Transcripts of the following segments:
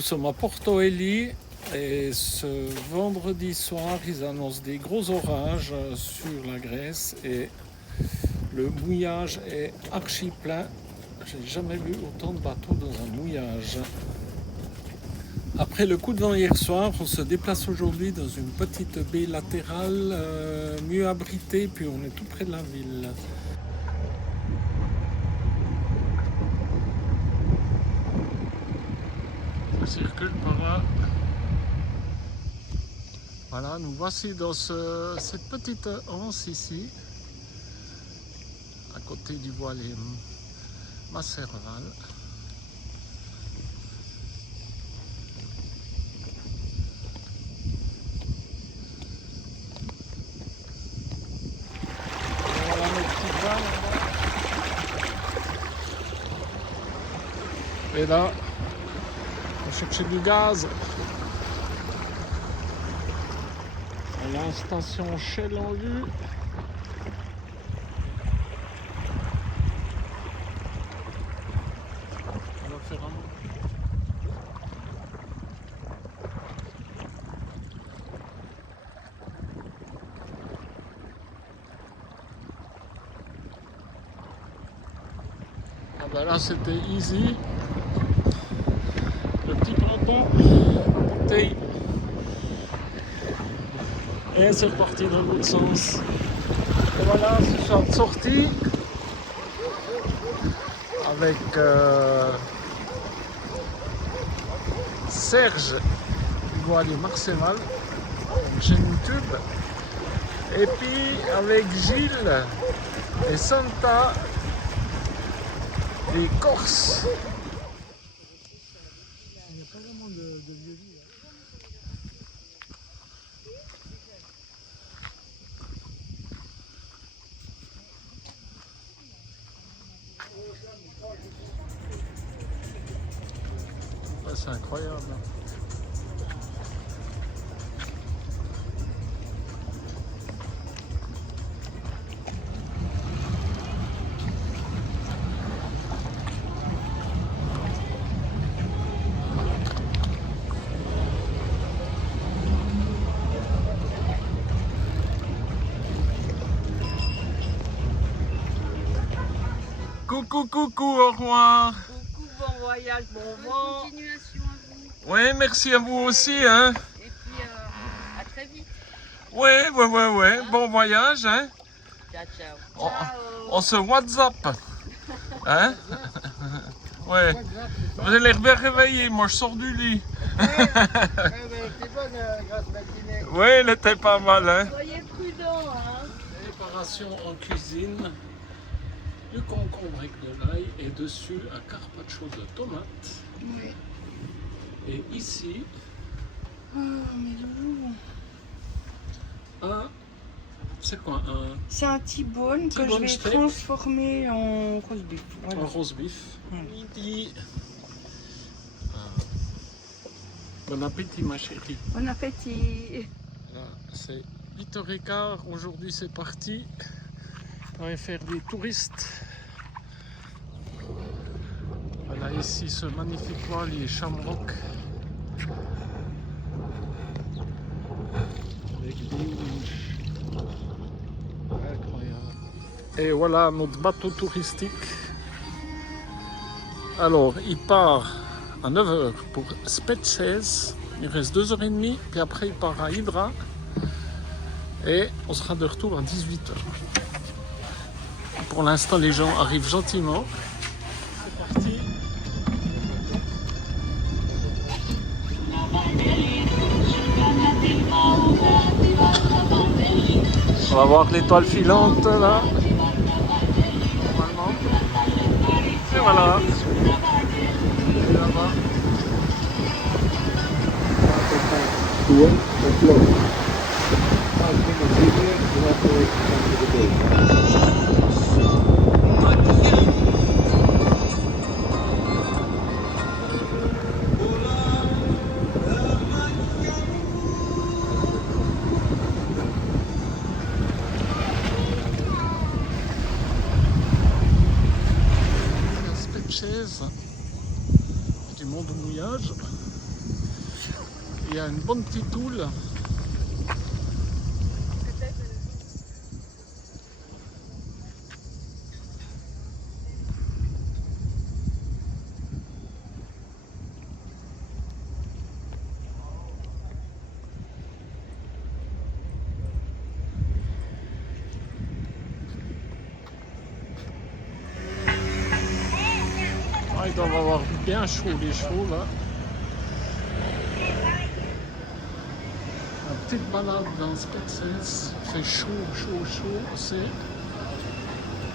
nous sommes à Porto Heli et ce vendredi soir, ils annoncent des gros orages sur la Grèce et le mouillage est archi plein. J'ai jamais vu autant de bateaux dans un mouillage. Après le coup de vent hier soir, on se déplace aujourd'hui dans une petite baie latérale mieux abritée, puis on est tout près de la ville. Ça circule par là. Voilà, nous voici dans cette petite anse ici, à côté du voilier Masserval. Voilà nos petits bains là-bas. Et là, on va chercher du gaz. Il y a une station Shell en vue. On va faire un... Ah ben là c'était easy. Le petit ponton, bouteille. Et c'est reparti dans l'autre sens. Et voilà, ce soir de sortie avec Serge du voilier Marseval, chaîne YouTube, et puis avec Gilles et Santa des Corses. Il n'y a pas vraiment de vieux lit. Ouais, c'est incroyable. Coucou, coucou, au revoir. Coucou, bon voyage, bon vent. Bonne continuation à vous. Oui, merci à vous aussi. Hein. Et puis à très vite. Ouais. Bon voyage. Hein. Ciao, ciao. On se WhatsApp. Hein. Ouais. Vous allez bien réveiller, moi je sors du lit. Elle était bonne, grasse matinée. Oui, elle était pas mal. Hein. Soyez prudents, hein. Préparation en cuisine. Du concombre avec de l'ail et dessus un carpaccio de tomates. Oui. Et ici, Oh, mes loulous. c'est quoi un C'est un T-bone que je T-bone vais steak. transformer en roast beef. Voilà. roast beef. Midi. Bon appétit ma chérie. Bon appétit. Là, c'est 8h15. Aujourd'hui c'est parti. On va faire des touristes. Voilà ici ce magnifique voilier Shamrock. Avec des winches. Incroyable. Et voilà notre bateau touristique. Alors il part à 9h pour Spetses. Il reste 2h30. Puis après il part à Hydra. Et on sera de retour à 18h. Pour l'instant, les gens arrivent gentiment. C'est parti. On va voir l'étoile filante là. Normalement. Et voilà. Et là-bas. Spetses. Du monde au mouillage. Il y a une bonne petite houle. Ah, ils doivent avoir bien chaud les chevaux là. Une petite balade dans Spetses, il fait chaud, chaud, chaud, c'est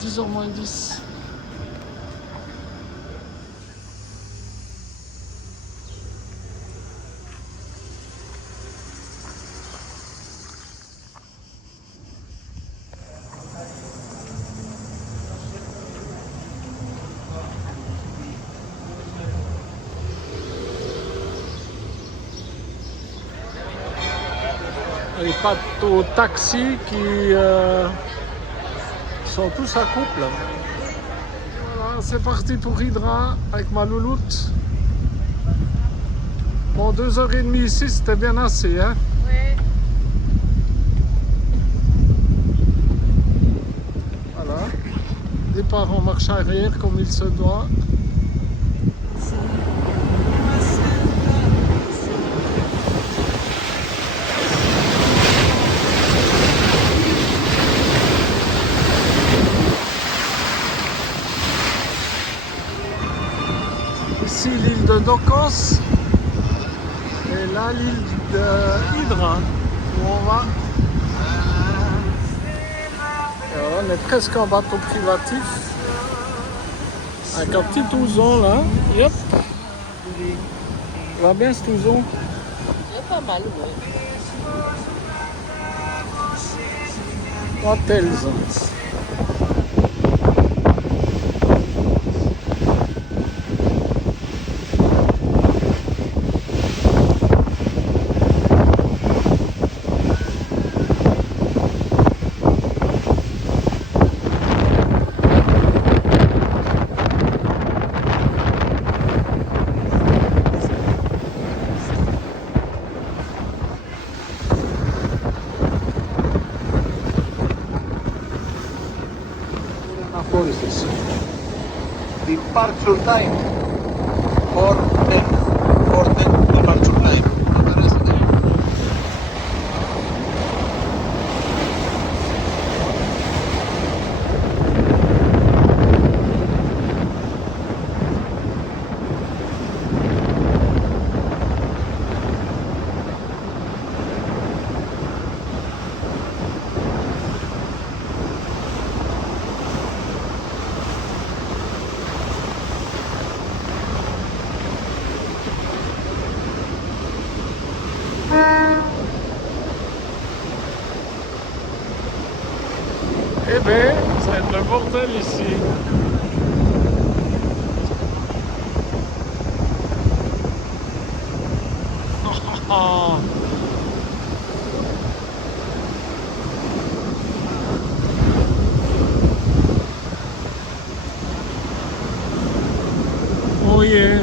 10h moins 10. Les pattes taxi qui sont tous à couple. Voilà, c'est parti pour Hydra avec ma louloute. Bon, 2h30 ici, c'était bien assez, hein? Ouais. Voilà. Départ en marche arrière comme il se doit. Ici l'île de Dokos et là l'île de Hydra où on va. Et voilà, on est presque en bateau privatif avec un petit ouzo là. Yep. Il va bien cet ouzo. Il est pas mal, oui. Hotels. Policies. Departure time for 10 departure time. Eh bien, ça va être le bordel ici. Oh yeah.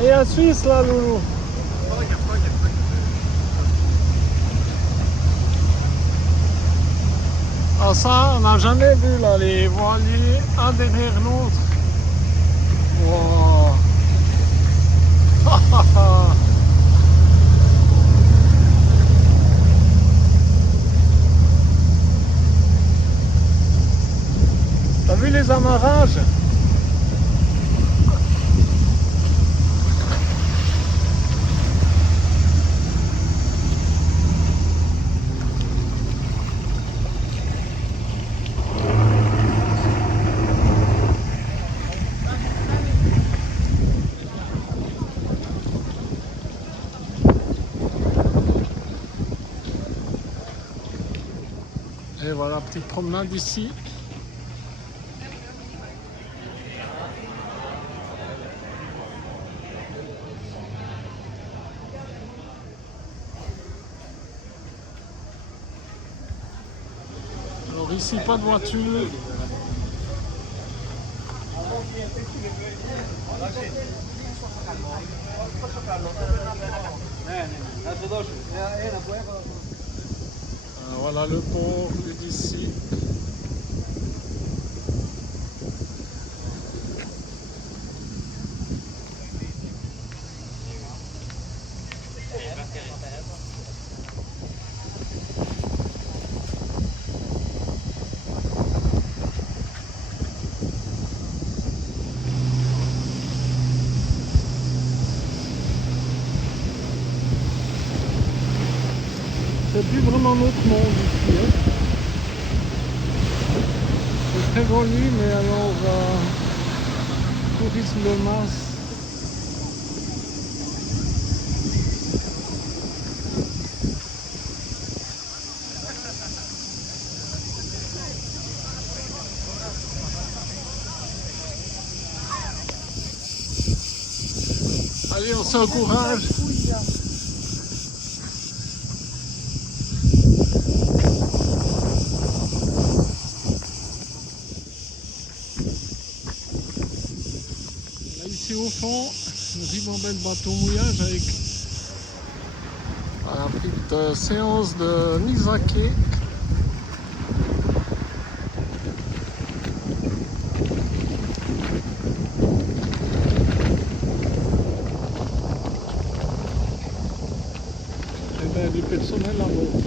Il y a un Suisse là, Loulou. Ah ça, on n'a jamais vu là, les voiliers un derrière l'autre. Wow. T'as vu les amarrages? Et voilà, petite promenade ici. ici, pas de voiture. Voilà le port vu d'ici. C'est plus vraiment notre monde ici. Hein. C'est très joli, mais alors tourisme de masse. Allez, on s'encourage. Ici au fond, une ribambelle bateau mouillage avec un petite séance de Nizake. Et bien du personnel à bord.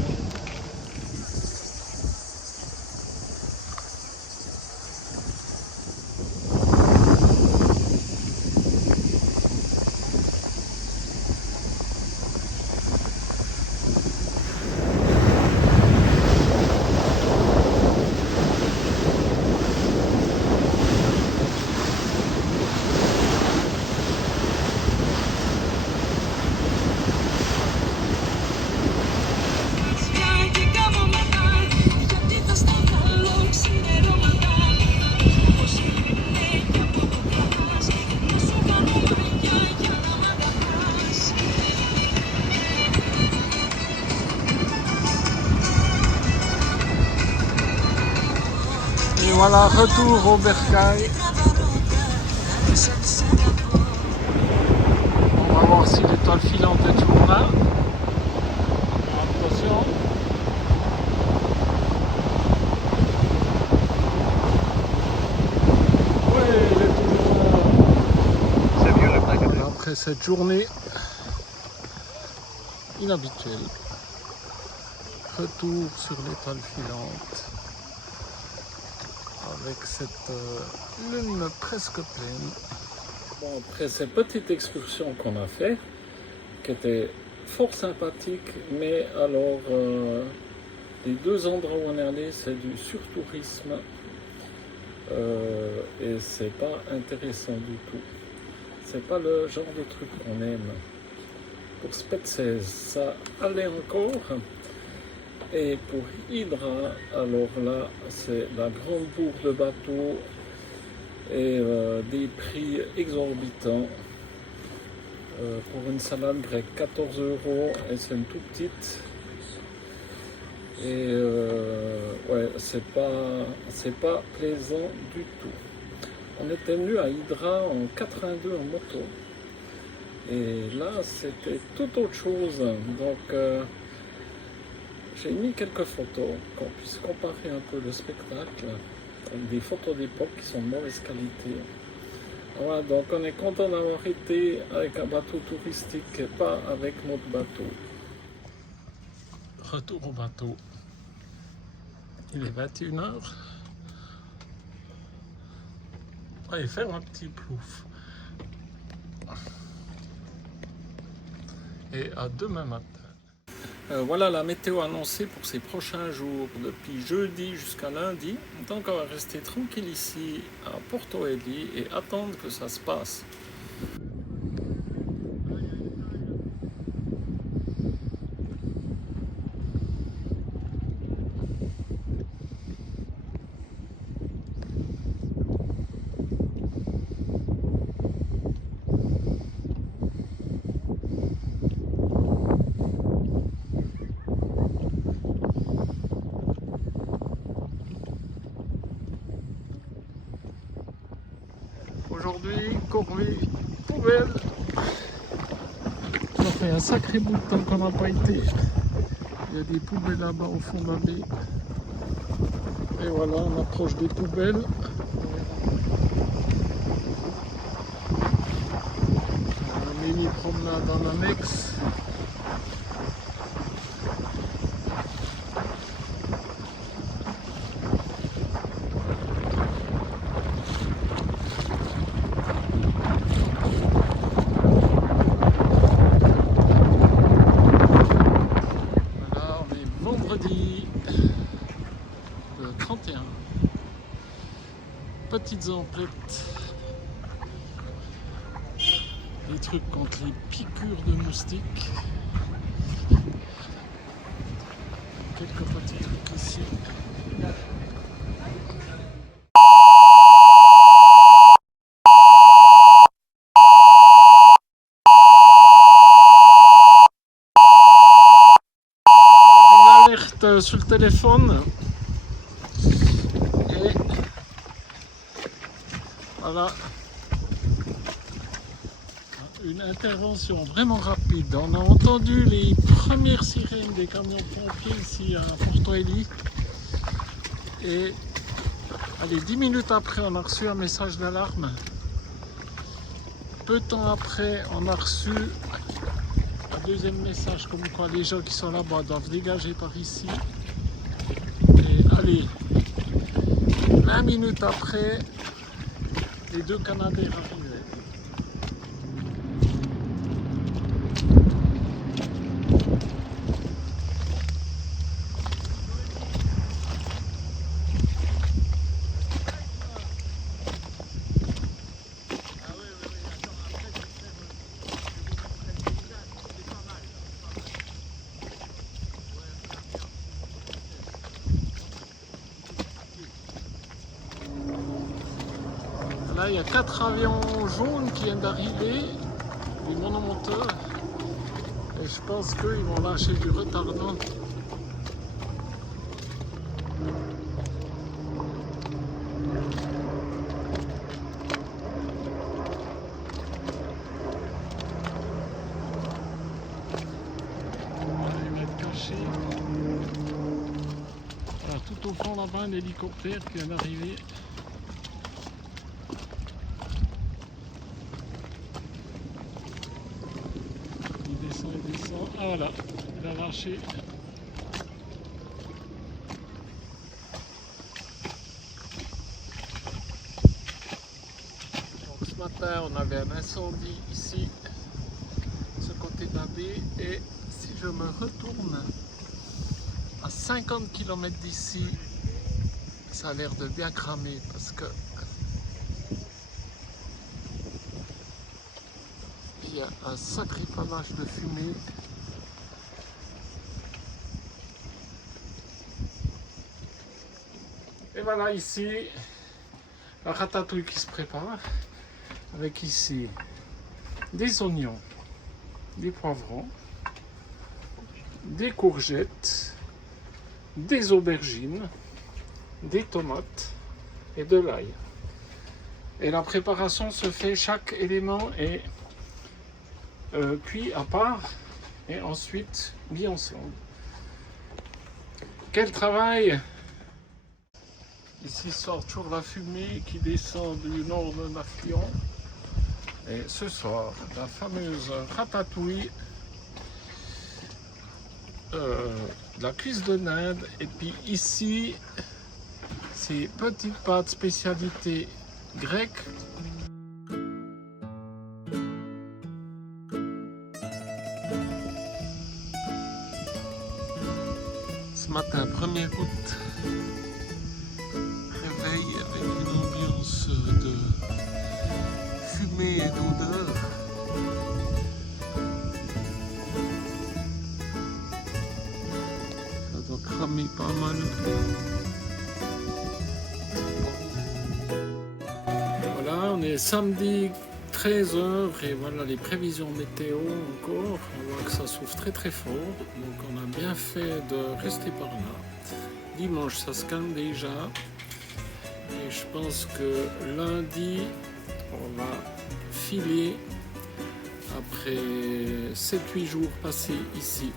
Et voilà, retour au bercail. On va voir si l'étoile filante est toujours là. Attention. Oui, elle est toujours là. C'est mieux le paquet. Après cette journée inhabituelle, retour sur l'étoile filante. Avec cette lune presque pleine. Bon, après cette petite excursion qu'on a fait, qui était fort sympathique, mais alors les deux endroits où on est allé, c'est du surtourisme et c'est pas intéressant du tout. C'est pas le genre de truc qu'on aime. Pour Spetses, ça allait encore. Et pour Hydra, alors là, c'est la grande bourre de bateaux et des prix exorbitants. Pour une salade grecque, 14 € et c'est une toute petite. Et ouais, c'est pas plaisant du tout. On était venu à Hydra en 82 en moto. Et là, c'était tout autre chose. Donc, j'ai mis quelques photos, qu'on puisse comparer un peu le spectacle avec des photos d'époque qui sont de mauvaise qualité. Voilà, donc on est content d'avoir été avec un bateau touristique et pas avec notre bateau. Retour au bateau. Il est 21h. On va faire un petit plouf. Et à demain matin. Voilà la météo annoncée pour ces prochains jours, depuis jeudi jusqu'à lundi. Donc on va rester tranquille ici à Porto Eli et attendre que ça se passe. Aujourd'hui, corvée, poubelle. Ça fait un sacré bout de temps qu'on n'a pas été. Il y a des poubelles là-bas au fond de la baie. Et voilà, on approche des poubelles. Un mini promenade en annexe. Vendredi le 31. Petites emplettes. Des trucs contre les piqûres de moustiques. Quelques petits trucs ici. Sur le téléphone et voilà une intervention vraiment rapide. On a entendu les premières sirènes des camions pompiers ici à Porto Eli et allez, 10 minutes après on a reçu un message d'alarme. Peu de temps après on a reçu deuxième message comme quoi les gens qui sont là-bas doivent dégager par ici. Et allez, 20 minutes après, les deux Canadiens arrivaient. Là, il y a 4 avions jaunes qui viennent d'arriver, des monomonteurs, et je pense qu'ils vont lâcher du retardant. Ils vont être cachés. Voilà, tout au fond là-bas, un hélicoptère qui vient d'arriver. Il descend. Ah voilà, il a lâché. Donc, ce matin, on avait un incendie ici, ce côté de la baie, et si je me retourne à 50 km d'ici, ça a l'air de bien cramer parce que il y a un sacré panache de fumée. Et voilà ici la ratatouille qui se prépare avec ici des oignons, des poivrons, des courgettes, des aubergines, des tomates et de l'ail. Et la préparation se fait, chaque élément est cuit à part et ensuite mis ensemble. Quel travail! Ici sort toujours la fumée qui descend du nord de Naflion. Et ce soir, la fameuse ratatouille, la cuisse de dinde, et puis ici, ces petites pâtes spécialité grecque. Ce matin, 1er août, réveil avec une ambiance de fumée et d'odeur. Ça doit cramer pas mal. Voilà, on est samedi 13h et voilà les prévisions météo encore. On voit que ça souffle très très fort, donc on a bien fait de rester par là. Dimanche ça se calme déjà et je pense que lundi on va filer après 7-8 jours passés ici